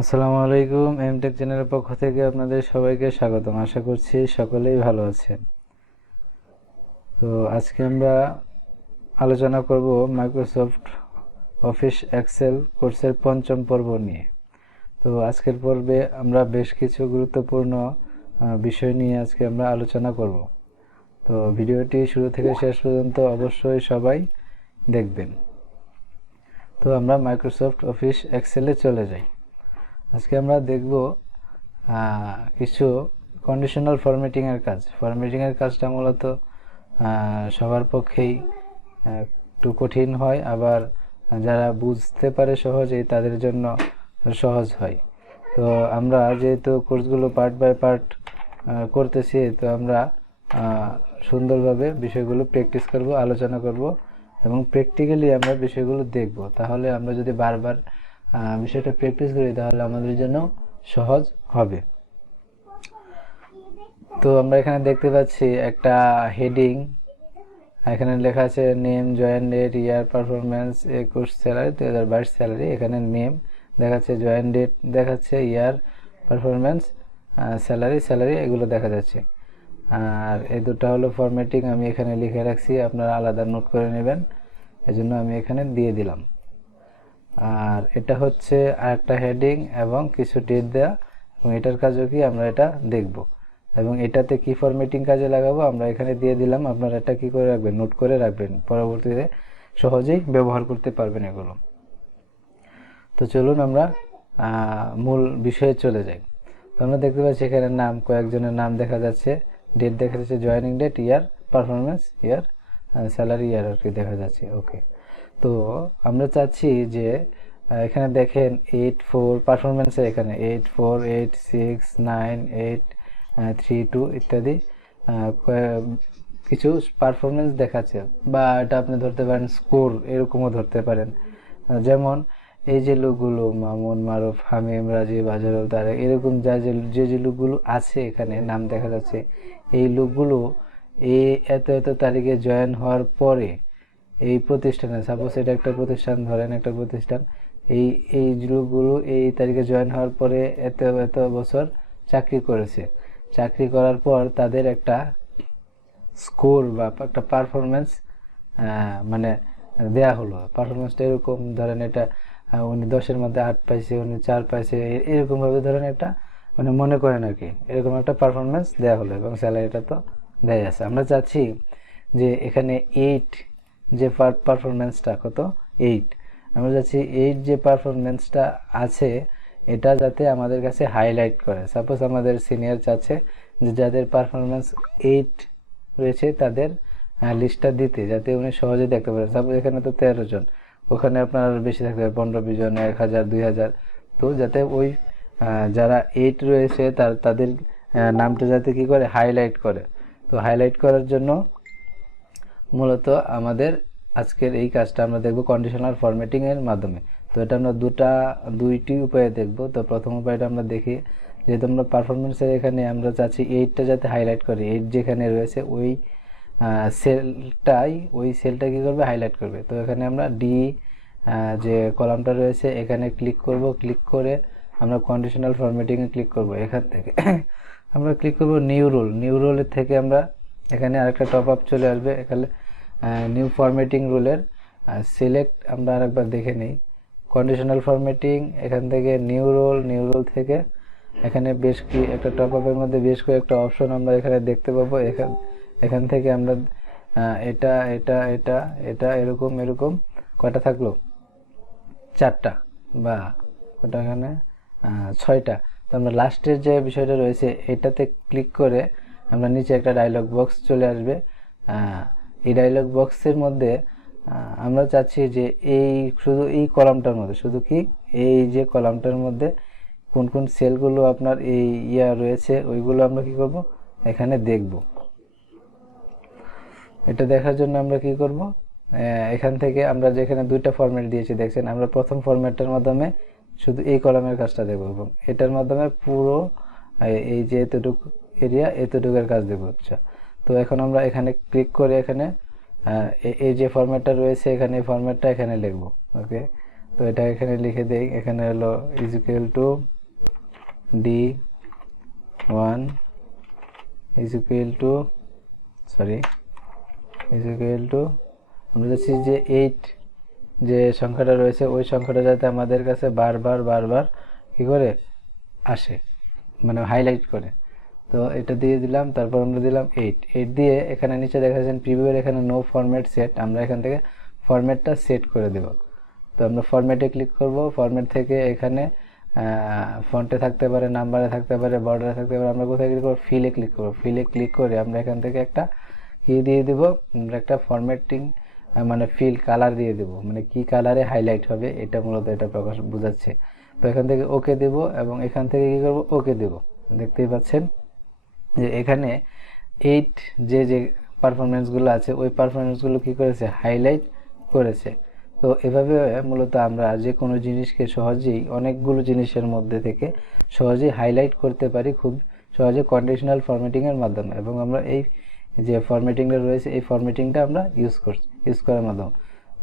আসসালামু আলাইকুম। এমটেক চ্যানেলের পক্ষ থেকে আপনাদের সবাইকে স্বাগতম। আশা করছি সকলেই ভালো আছেন। তো আজকে আমরা আলোচনা করব মাইক্রোসফট অফিস এক্সেল কোর্সের পঞ্চম পর্ব নিয়ে। তো আজকের পর্বে আমরা বেশ কিছু গুরুত্বপূর্ণ বিষয় নিয়ে আজকে আমরা আলোচনা করব। তো ভিডিওটি শুরু থেকে শেষ পর্যন্ত অবশ্যই সবাই দেখবেন। তো আমরা মাইক্রোসফট অফিস এক্সেলে চলে যাই। আজকে আমরা দেখব কিছু কন্ডিশনাল ফরম্যাটিংয়ের কাজ। ফরম্যাটিংয়ের কাজটা মূলত সবার পক্ষেই একটু কঠিন হয়, আবার যারা বুঝতে পারে সহজেই তাদের জন্য সহজ হয়। তো আমরা যেহেতু কোর্সগুলো পার্ট বাই পার্ট করতেছি, তো আমরা সুন্দরভাবে বিষয়গুলো প্র্যাকটিস করব, আলোচনা করব এবং প্র্যাকটিক্যালি আমরা বিষয়গুলো দেখব। তাহলে আমরা যদি বারবার বিষয়টা প্র্যাকটিস করি তাহলে আমাদের জন্য সহজ হবে। তো আমরা এখানে দেখতে পাচ্ছি একটা হেডিং, এখানে লেখা আছে নেম, জয়েন ডেট, ইয়ার, পারফরমেন্স, 21 স্যালারি, 2022 স্যালারি। এখানে নেম দেখাচ্ছে, জয়েন ডেট দেখাচ্ছে, ইয়ার, পারফরমেন্স, স্যালারি এগুলো দেখা যাচ্ছে। আর এই দুটো হলো ফরম্যাটিং, আমি এখানে লিখে রাখছি, আপনারা আলাদা নোট করে নেবেন, এজন্য আমি এখানে দিয়ে দিলাম। আর এটা হচ্ছে আরেকটা হেডিং এবং কিছু ডেট দেওয়া, এবং এটার কাজও কি আমরা এটা দেখব, এবং এটাতে কি ফরম্যাটিং কাজে লাগাবো আমরা এখানে দিয়ে দিলাম। আপনারা এটা কি করে রাখবেন, নোট করে রাখবেন, পরবর্তীতে সহজেই ব্যবহার করতে পারবেন এগুলো। তো চলুন আমরা মূল বিষয়ে চলে যাই। তো আমরা দেখতে পাচ্ছি এখানে নাম, কয়েকজনের নাম দেখা যাচ্ছে, ডেট দেখা যাচ্ছে, জয়েনিং ডেট, ইয়ার, পারফরমেন্স, ইয়ার, স্যালারি, ইয়ার আর কি দেখা যাচ্ছে। ওকে, তো আমরা চাচ্ছি যে এখানে দেখেন 8 4 পারফরমেন্সে, এখানে 8 4 8 6 9 8 3 2 ইত্যাদি কিছু পারফরমেন্স দেখাচ্ছে, বা এটা আপনি ধরতে পারেন স্কোর, এরকমও ধরতে পারেন। যেমন এই যে লোকগুলো মামুন, মারুফ, হামিম, রাজীব, আজহারুল, তারেক, এরকম যে লোকগুলো আছে এখানে নাম দেখা যাচ্ছে, এই লোকগুলো এই এত এত তারিখে জয়েন হওয়ার পরে এই প্রতিষ্ঠানে, সাপোজ এটা একটা প্রতিষ্ঠান, ধরেন একটা প্রতিষ্ঠান, এই এই লোকগুলো এই তারিখে জয়েন হওয়ার পরে এত এত বছর চাকরি করেছে। চাকরি করার পর তাদের একটা স্কোর বা একটা পারফরমেন্স মানে দেয়া হলো। পারফরমেন্সটা এরকম, ধরেন এটা উনি 10-এর মধ্যে 8 পাইছে, উনি 4 পাইছে, এরকমভাবে ধরেন একটা মানে মনে করেন আর কি, এরকম একটা পারফরমেন্স দেয়া হলো, এবং স্যালারিটা তো দেয়া আছে। আমরা চাচ্ছি যে এখানে 8 যে পারফরমেন্সটা কত, 8, আমরা চাচ্ছি 8 যে পারফরমেন্সটা আছে এটা যাতে আমাদের কাছে হাইলাইট করে। সাপোজ আমাদের সিনিয়র চাচ্ছে যে যাদের পারফরমেন্স 8 রয়েছে তাদের লিস্টটা দিতে, যাতে উনি সহজে দেখতে পারেন। সাপোজ এখানে তো 13 জন, ওখানে আপনার বেশি থাকতে পারে, 15-20 জন, 1000 2000, তো যাতে ওই যারা 8 রয়েছে তাদের নামটা যাতে কি করে, হাইলাইট করে। তো হাইলাইট করার জন্য মূলত আমাদের আজকের এই কাজটা আমরা দেখব কন্ডিশনাল ফরম্যাটিং এর মাধ্যমে। তো এটা আমরা দুইটি উপায়ে দেখব। তো প্রথম উপায়টা আমরা দেখি, যেহেতু আমরা পারফরমেন্সের এখানে আমরা চাচ্ছি 8টা যাতে হাইলাইট করে, 8 যেখানে রয়েছে ওই সেলটা কি করবে, হাইলাইট করবে। তো এখানে আমরা ডি যে কলামটা রয়েছে এখানে ক্লিক করব, ক্লিক করে আমরা কন্ডিশনাল ফরম্যাটিংয়ে ক্লিক করব। এখান থেকে আমরা ক্লিক করব নিউ রোলের থেকে আমরা এখানে আরেকটা টপ আপ চলে আসবে, এখানে নিউ ফরম্যাটিং রুলের সিলেক্ট আমরা আরেকবার দেখে নিই। কন্ডিশনাল ফরম্যাটিং, এখান থেকে নিউ রোল থেকে এখানে বেশ কি একটা টপ আপের মধ্যে বেশ কয়েকটা অপশন আমরা এখানে দেখতে পাবো। এখান থেকে আমরা এটা এটা এটা এটা এরকম এরকম কয়টা থাকলো, 4টা, বা কয়টা এখানে 6টা। তো আমরা লাস্টের যে বিষয়টা রয়েছে এটাতে ক্লিক করে আমরা নিচে একটা ডায়লগ বক্স চলে আসবে। এই ডায়লগ বক্সের মধ্যে আমরা চাচ্ছি যে শুধু এই কলামটার মধ্যে, শুধু কি এই যে কলামটার মধ্যে কোন কোন সেলগুলো আপনার এই রয়েছে ওইগুলো আমরা কি করব, এখানে দেখব। এটা দেখার জন্য আমরা কি করব, এখান থেকে আমরা যেখানে দুইটা ফরম্যাট দিয়েছি দেখছেন, আমরা প্রথম ফরম্যাটটার মাধ্যমে শুধু এই কলামের কাজটা দেখব, এবং এটার মাধ্যমে পুরো এই যে এতটুকু এরিয়া এতটুকুর কাজ দেখব। আচ্ছা, তো এখন আমরা এখানে ক্লিক করে এখানে এই যে ফরম্যাটটা রয়েছে এখানে এই ফরম্যাটটা এখানে লিখব। ওকে, তো এটা এখানে লিখে দেই, এখানে হলো is equal to D1 is equal to আমরা যাচ্ছি যে 8 যে সংখ্যাটা রয়েছে ওই সংখ্যাটা যাতে আমাদের কাছে বারবার কি করে আসে, মানে হাইলাইট করে। তো এটা দিয়ে দিলাম, তারপর আমরা দিলাম 8 দিয়ে এখানে নিচে দেখা যাচ্ছে প্রিভিউয়ের এখানে নো ফরম্যাট সেট, আমরা এখান থেকে ফরম্যাটটা সেট করে দেব। তো আমরা ফরম্যাটে ক্লিক করব, ফরম্যাট থেকে এখানে ফন্টে থাকতে পারে, নাম্বারে থাকতে পারে, বর্ডারে থাকতে পারে, আমরা কোথায় ক্লিক করব, ফিলে ক্লিক করব। ফিলে ক্লিক করে আমরা এখান থেকে একটা কি দিয়ে দেব, আমরা একটা ফরম্যাটিং মানে ফিল কালার দিয়ে দেব, মানে কি কালারে হাইলাইট হবে এটা মূলত এটা প্রকাশ বোঝাচ্ছে। তো এখান থেকে ওকে দেব এবং এখান থেকে কি করব, ওকে দেব। দেখতেই পাচ্ছেন যে এখানে 8 যে পারফরমেন্সগুলো আছে ওই পারফরমেন্সগুলো কি করেছে, হাইলাইট করেছে। তো এভাবে মূলত আমরা যে কোনো জিনিসকে সহজেই অনেকগুলো জিনিসের মধ্যে থেকে সহজেই হাইলাইট করতে পারি খুব সহজে কন্ডিশনাল ফরম্যাটিংয়ের মাধ্যমে। এবং আমরা এই যে ফরম্যাটিংটা রয়েছে এই ফরম্যাটিংটা আমরা ইউজ করার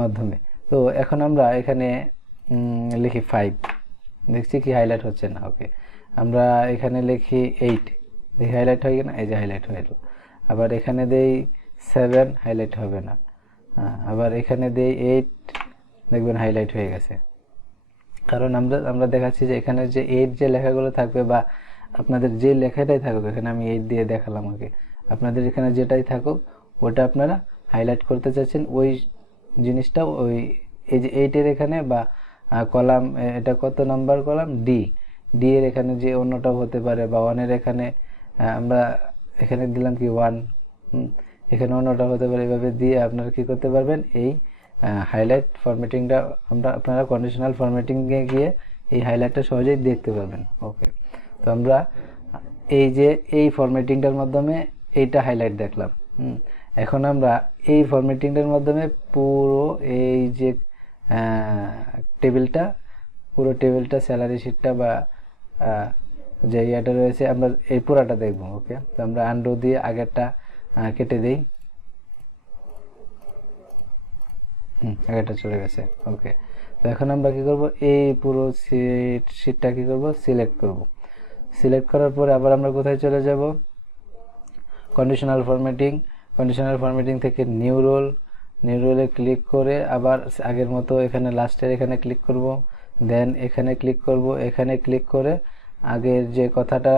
মাধ্যমে। তো এখন আমরা এখানে লিখি 5, দেখছি কি হাইলাইট হচ্ছে না। ওকে, আমরা এখানে লিখি 8, দেখি হাইলাইট হয় কিনা, এই যে হাইলাইট হইল। আবার এখানে দেই 7, হাইলাইট হবে না। আবার এখানে দেই 8, দেখবেন হাইলাইট হয়ে গেছে। কারণ আমরা দেখাচ্ছি যে এখানে যে 8 যে লেখাগুলো থাকবে বা আপনাদের যে লেখাটাই থাকুক, এখানে আমি 8 দিয়ে দেখালাম আগে, আপনাদের এখানে যেটাই থাকুক ওটা আপনারা হাইলাইট করতে চাচ্ছেন ওই জিনিসটা ওই এই যে 8 এর এখানে বা কলাম, এটা কত নাম্বার কলাম, ডি এর এখানে যে অন্যটাও হতে পারে, বা 1 এর এখানে আমরা এখানে দিলাম কি 1, এখানে অন্যটা হতে পারে। এভাবে দিয়ে আপনারা কি করতে পারবেন, এই হাইলাইট ফরম্যাটিংটা আপনারা কন্ডিশনাল ফরম্যাটিংয়ে গিয়ে এই হাইলাইটটা সহজেই দেখতে পারবেন। ওকে, তো আমরা এই যে এই ফরম্যাটিংটার মাধ্যমে এইটা হাইলাইট দেখলাম। এখন আমরা এই ফরম্যাটিংটার মাধ্যমে পুরো এই যে পুরো টেবিলটা স্যালারি শিটটা বা যে ইয়াটা রয়েছে আমরা এই পুরাটা দেখব। ওকে, তো আমরা আন্ডু দিয়ে আগেরটা কেটে দেই, আগেরটা চলে গেছে। ওকে, তো এখন আমরা কি করব, এই পুরো শিটটা কি করব, সিলেক্ট করব। সিলেক্ট করার পরে আবার আমরা কোথায় চলে যাব, কন্ডিশনাল ফরম্যাটিং থেকে নিউ রোলে ক্লিক করে আবার আগের মতো এখানে লাস্টের এখানে ক্লিক করব, দেন এখানে ক্লিক করব, এখানে ক্লিক করে আগের যে কথাটা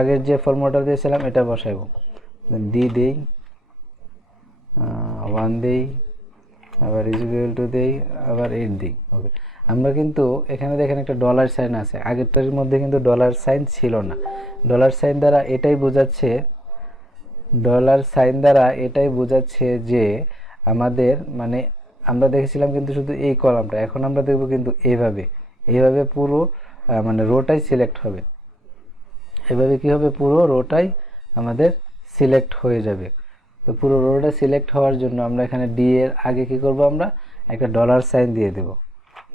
আগের যে ফর্মুলাটা দিয়েছিলাম এটা বসাবো, দেই 1 দেই, আবার ইজ ইকুয়াল টু দেই, আবার 8 দিই। ওকে, আমরা কিন্তু এখানে দেখেন একটা ডলার সাইন আছে, আগেরটার মধ্যে কিন্তু ডলার সাইন ছিল না। ডলার সাইন দ্বারা এটাই বোঝাচ্ছে যে আমাদের মানে আমরা দেখেছিলাম কিন্তু শুধু এই কলামটা, এখন আমরা দেখব কিন্তু এইভাবে পুরো মানে রোটাই সিলেক্ট হবে। এভাবে কি হবে, পুরো রোটাই আমাদের সিলেক্ট হয়ে যাবে। তো পুরো রোটা সিলেক্ট হওয়ার জন্য আমরা এখানে ডি এর আগে কি করব, আমরা একটা ডলার সাইন দিয়ে দেব।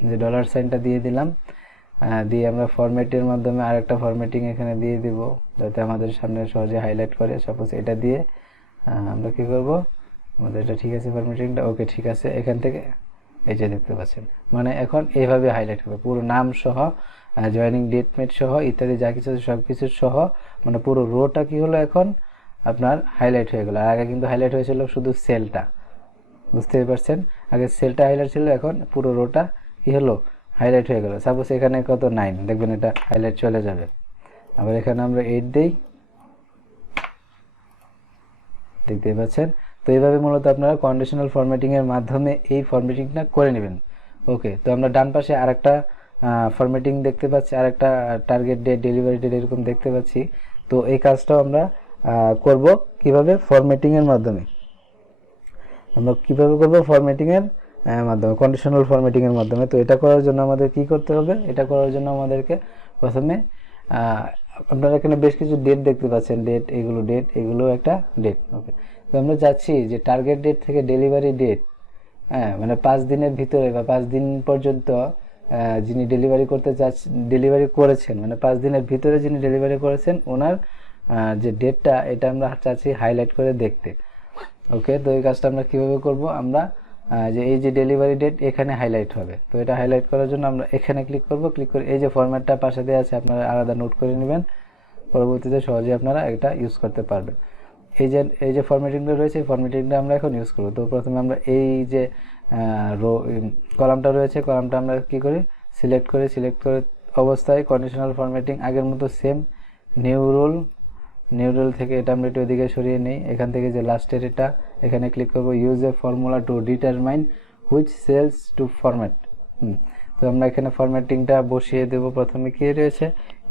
যে ডলার সাইনটা দিয়ে দিলাম, দিয়ে আমরা ফরম্যাটের মাধ্যমে আরেকটা ফরম্যাটিং এখানে দিয়ে দিব যাতে আমাদের সামনে সহজে হাইলাইট করে। সাপোজ এটা দিয়ে আমরা কি করব, আমাদের এটা ঠিক আছে ফরম্যাটিংটা। ওকে, ঠিক আছে, এখান থেকে এই যে দেখতে পাচ্ছেন মানে এখন এইভাবে হাইলাইট হবে পুরো নাম সহ, জয়েনিং ডেট মেট সহ ইত্যাদি যা কিছু সব কিছু সহ, মানে পুরো রোটা কি হলো এখন আপনার হাইলাইট হয়ে গেল। আর আগে কিন্তু হাইলাইট হয়েছিল শুধু সেলটা, বুঝতে পারছেন, আগে সেলটা হাইলাইট ছিল, এখন পুরো রোটা কি হলো হাইলাইট হয়ে গেল। সাপোজ এখানে কত 9, দেখবেন এটা হাইলাইট চলে যাবে। আবার এখানে আমরা 8 দেই, দেখতে পাচ্ছেন। তো এইভাবে মূলত আপনারা কন্ডিশনাল ফরম্যাটিংয়ের মাধ্যমে এই ফরম্যাটিংটা করে নেবেন। ওকে, তো আমরা ডান পাশে আরেকটা ফরম্যাটিং দেখতে পাচ্ছি, আরেকটা টার্গেট ডেট, ডেলিভারি ডেট এরকম দেখতে পাচ্ছি। তো এই কাজটাও আমরা করব কিভাবে, ফরম্যাটিংয়ের মাধ্যমে। আমরা কিভাবে করব, ফরম্যাটিংয়ের মাধ্যমে, কন্ডিশনাল ফরম্যাটিংয়ের মাধ্যমে। তো এটা করার জন্য আমাদের কি করতে হবে, এটা করার জন্য আমাদেরকে প্রথমে আপনারা এখানে বেশ কিছু ডেট দেখতে পাচ্ছেন, এগুলো একটা ডেট। ওকে, তো আমরা যাচ্ছি যে টার্গেট ডেট থেকে ডেলিভারি ডেট, মানে 5 দিনের ভিতরে বা 5 দিন পর্যন্ত যিনি ডেলিভারি করেছেন, মানে 5 দিনের ভিতরে যিনি ডেলিভারি করেছেন ওনার যে ডেটটা এটা আমরা চাচ্ছি হাইলাইট করে দেখতে। ওকে, তো এই কাজটা আমরা কিভাবে করব, আমরা যে এই যে ডেলিভারি ডেট এখানে হাইলাইট হবে। তো এটা হাইলাইট করার জন্য আমরা এখানে ক্লিক করব, ক্লিক করে এই যে ফরম্যাটটা পাশে দেওয়া আছে আপনারা আলাদা নোট করে নেবেন, পরবর্তীতে সহজে আপনারা এটা ইউজ করতে পারবেন। এই যে ফরম্যাটিংটা রয়েছে, এই ফরম্যাটিংটা আমরা এখন ইউজ করব। তো প্রথমে আমরা এই যে রো কলামটা রয়েছে, কলামটা আমরা কি করি, সিলেক্ট করে অবস্থায় কন্ডিশনাল ফরম্যাটিং আগের মতো সেম, নিউ রুল থেকে এটা আমরা একটু এদিকে সরিয়ে নিই। এখান থেকে যে লাস্টের এটা এখানে ক্লিক করব, use a formula to determine which cells to format. তো আমরা এখানে ফরম্যাটিংটা বসিয়ে দেব। প্রথমে কি রয়েছে,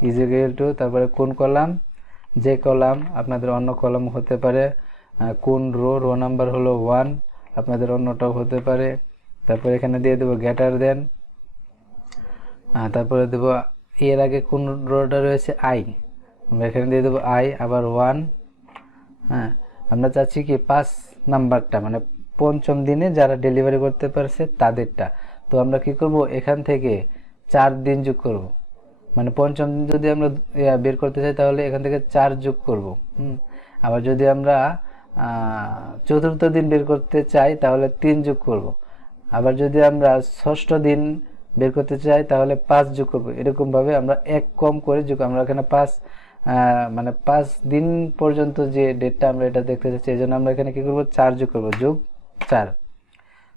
ইজ ইকুয়াল টু, তারপরে কোন কলাম, যে কলাম আপনাদের অন্য কলাম হতে পারে, কোন রো নাম্বার হলো 1, আপনাদের অন্যটাও হতে পারে। তারপরে এখানে দিয়ে দেবো গ্রেটার দেন, তারপরে দেব এর আগে কোন রোটা রয়েছে আই, আমরা এখানে দিয়ে দেবো আই, আবার 1। হ্যাঁ, আমরা চাচ্ছি কি 5 নাম্বারটা, মানে পঞ্চম দিনে যারা ডেলিভারি করতে পারছে তাদেরটা। তো আমরা কি করব, এখান থেকে 4 দিন যোগ করব, মানে পঞ্চম দিন যদি আমরা বের করতে চাই তাহলে এখান থেকে 4 যোগ করব। আবার যদি আমরা চতুর্থ দিন বের করতে চাই তাহলে 3 যোগ করব। আবার যদি আমরা ষষ্ঠ দিন বের করতে চাই তাহলে 5 যোগ করব। এরকমভাবে আমরা এক কম করে যোগ, আমরা এখানে 5 মানে 5 দিন পর্যন্ত যে ডেটটা আমরা এটা দেখতে চাচ্ছি, এই জন্য আমরা এখানে কি করব, 4 যোগ করব, যোগ 4।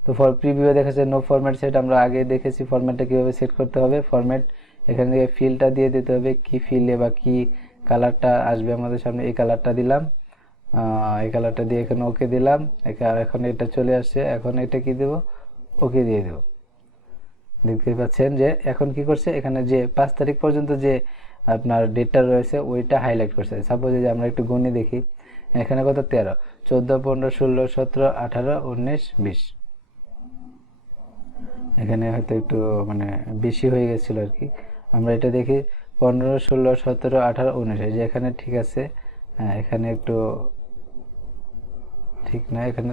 তো ফর প্রিভিউ দেখাচ্ছে নো ফরম্যাট সেট, আমরা আগে দেখেছি ফরম্যাটটা কীভাবে সেট করতে হবে। ফরম্যাট এখান থেকে ফিলটা দিয়ে দিতে হবে, কি ফিলে বা কি কালারটা আসবে আমাদের সামনে, এই কালারটা দিলাম, এই কালারটা দিয়ে এখানে ওকে দিলাম। এখন এটা চলে আসছে, এখন এটা কি দেব, ওকে দিয়ে দেব। দেখতে পাচ্ছেন যে এখন কি করছে, এখানে যে 5 তারিখ পর্যন্ত যে আপনার ডেটটা রয়েছে ওইটা হাইলাইট করছে। সাপোজ যে আমরা একটু গুণে দেখি, এখানে কত, 13, 14, 15, 16, 17, 18, 19, 20। এখানে হয়তো একটু মানে বেশি হয়ে গেছিল আর কি। আমরা এটা দেখি 15, 16, 17, 18, 19, এই যে এখানে ঠিক আছে। হ্যাঁ, এখানে একটু ঠিক না, এখানে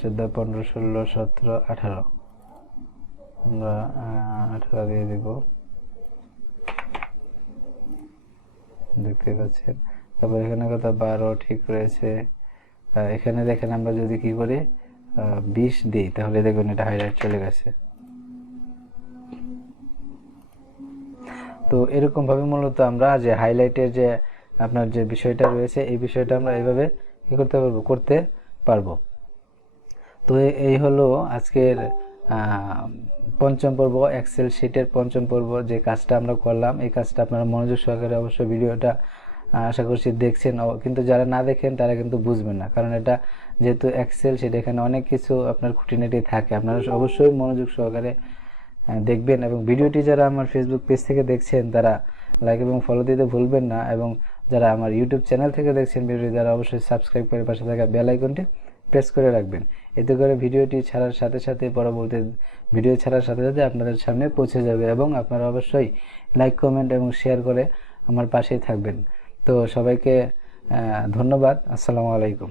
14, 15, 16, 17, 18, আমরা 18 দিয়ে দেব, দেখতে পাচ্ছেন। তারপর এখানে কত, 12 ঠিক রয়েছে। এখানে দেখেন আমরা যদি কি করি 20 দিই তাহলে দেখবেন এটা হাইলাইট চলে গেছে। তো এরকম ভাবে মূলত আমরা যে হাইলাইটের যে আপনার যে বিষয়টা রয়েছে এই বিষয়টা আমরা এইভাবে কি করতে পারবো। তো এই হলো আজকের পঞ্চম পর্ব, এক্সেল শিটের পঞ্চম পর্ব যে কাজটা আমরা করলাম। এই কাজটা আপনারা মনোযোগ সহকারে অবশ্যই ভিডিওটা আশা করছি দেখছেন, কিন্তু যারা না দেখেন তারা কিন্তু বুঝবেন না, কারণ এটা যেহেতু এক্সেল শিট এখানে অনেক কিছু আপনার খুঁটিনাটি থাকে। আপনারা অবশ্যই মনোযোগ সহকারে দেখবেন, এবং ভিডিওটি যারা আমার ফেসবুক পেজ থেকে দেখছেন তারা লাইক এবং ফলো দিতে ভুলবেন না, এবং যারা আমার ইউটিউব চ্যানেল থেকে দেখছেন ভিডিওটি তারা অবশ্যই সাবস্ক্রাইব করে পাশে থাকা বেল আইকনটি প্রেস করে রাখবেন। এতে করে ভিডিওটি ছাড়ার সাথে সাথে পরবর্তী ভিডিও ছাড়ার সাথে সাথে আপনাদের সামনে পৌঁছে যাবে, এবং আপনারা অবশ্যই লাইক, কমেন্ট এবং শেয়ার করে আমার পাশেই থাকবেন। তো সবাইকে ধন্যবাদ। আসসালামু আলাইকুম।